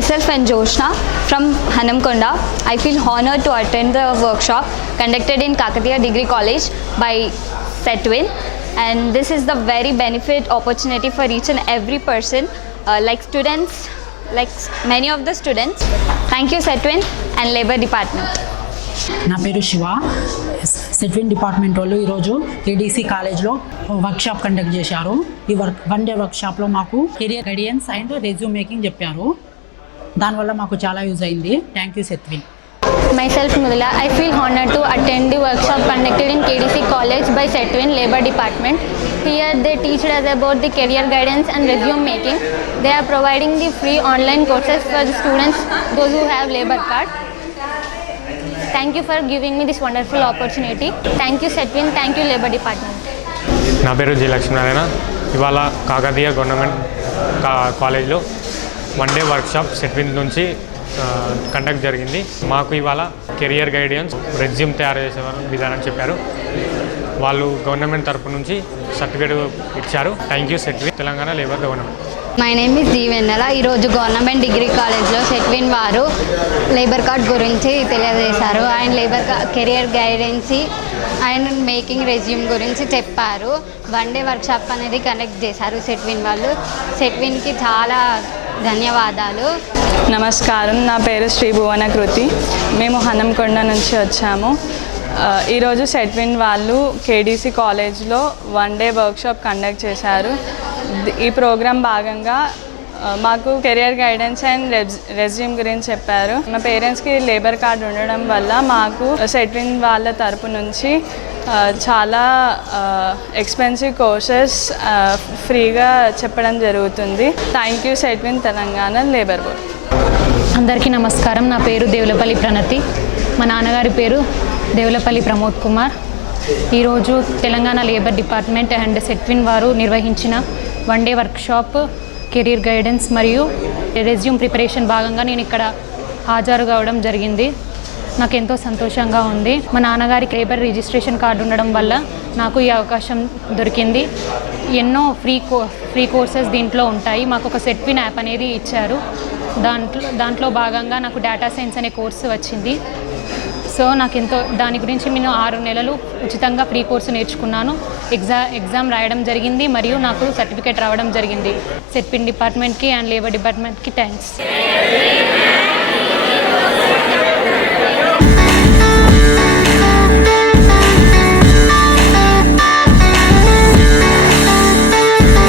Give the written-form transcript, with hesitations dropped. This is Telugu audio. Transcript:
Myself and Joshna from Hanamkonda. I feel honored to attend the workshop conducted in Kakatiya Degree College by Setwin, and this is the very benefit opportunity for each and every person, like students, like many of the students. Thank you Setwin and Labour Department. నా పేరు శివ. సెట్విన్ డిపార్ట్మెంట్ వాళ్ళు ఈరోజు ఏడీసీ కాలేజ్లో వర్క్షాప్ కండక్ట్ చేశారు. ఈ వన్ డే వర్క్షాప్లో మాకు career guidance and resume making చెప్పారు. దానివల్ల మాకు చాలా యూజ్ అయింది. Thank you Setwin. Myself Mudula. I feel honored to attend the workshop conducted in KDC College by Setwin Labour Department. Here they teach us about the career guidance and resume making. They are providing the free online courses for the students, those who have Labour card. Thank you for giving me this wonderful opportunity. Thank you Setwin, thank you Labour Department. నా పేరు జి లక్ష్మీనారాయణ. ఇవాళ కాకతీయ గవర్నమెంట్ కాలేజ్లో వన్ డే వర్క్షాప్ సెట్విన్ నుంచి కండక్ట్ జరిగింది. మాకు ఇవాళ కెరియర్ గైడెన్స్, రెజ్యూమ్ తయారు చేసే విధానం చెప్పారు. వాళ్ళు గవర్నమెంట్ తరపు నుంచి సర్టిఫికేట్ ఇచ్చారు. Thank you Setwin, Telangana labour government. My name is Jeevennela. ఈరోజు గవర్నమెంట్ డిగ్రీ కాలేజ్లో సెట్విన్ వారు లేబర్ కార్డ్ గురించి తెలియజేశారు. ఆయన labour career guidance and making resume గురించి చెప్పారు. వన్ డే వర్క్షాప్ అనేది కండక్ట్ చేశారు సెట్విన్ వాళ్ళు. సెట్విన్కి చాలా ధన్యవాదాలు. నమస్కారం, నా పేరు శ్రీ భువనకృతి. మేము హనంకొండ నుంచి వచ్చాము. ఈరోజు సెట్విన్ వాళ్ళు కేడీసీ కాలేజ్లో వన్ డే వర్క్షాప్ కండక్ట్ చేశారు. ఈ ప్రోగ్రాం భాగంగా మాకు కెరియర్ గైడెన్స్ అండ్ రెజ్యూమ్ గురించి చెప్పారు. మా పేరెంట్స్కి లేబర్ కార్డ్ ఉండడం వల్ల మాకు సెట్విన్ వాళ్ళ తరపు నుంచి చాలా ఎక్స్పెన్సివ్ కోర్సెస్ ఫ్రీగా చెప్పడం జరుగుతుంది. Thank you Setwin, Telangana labour board. అందరికీ నమస్కారం. నా పేరు దేవులపల్లి ప్రణతి. మా నాన్నగారి పేరు దేవులపల్లి ప్రమోద్ కుమార్. ఈరోజు Telangana labour department and Setwin వారు నిర్వహించిన one day workshop career guidance మరియు రెజ్యూమ్ ప్రిపరేషన్ భాగంగా నేను ఇక్కడ హాజరు కావడం జరిగింది. నాకు ఎంతో సంతోషంగా ఉంది. మా నాన్నగారికి లేబర్ రిజిస్ట్రేషన్ కార్డు ఉండడం వల్ల నాకు ఈ అవకాశం దొరికింది. ఎన్నో ఫ్రీ కోర్సెస్ దీంట్లో ఉంటాయి. మాకు ఒక సెట్విన్ యాప్ అనేది ఇచ్చారు. దాంట్లో భాగంగా నాకు డేటా సైన్స్ అనే కోర్సు వచ్చింది. సో నాకు ఎంతో దాని గురించి నేను 6 నెలలు ఉచితంగా ఫ్రీ కోర్సు నేర్చుకున్నాను. ఎగ్జామ్ రాయడం జరిగింది మరియు నాకు సర్టిఫికేట్ రావడం జరిగింది. సెట్విన్ డిపార్ట్మెంట్కి అండ్ లేబర్ డిపార్ట్మెంట్కి థ్యాంక్స్.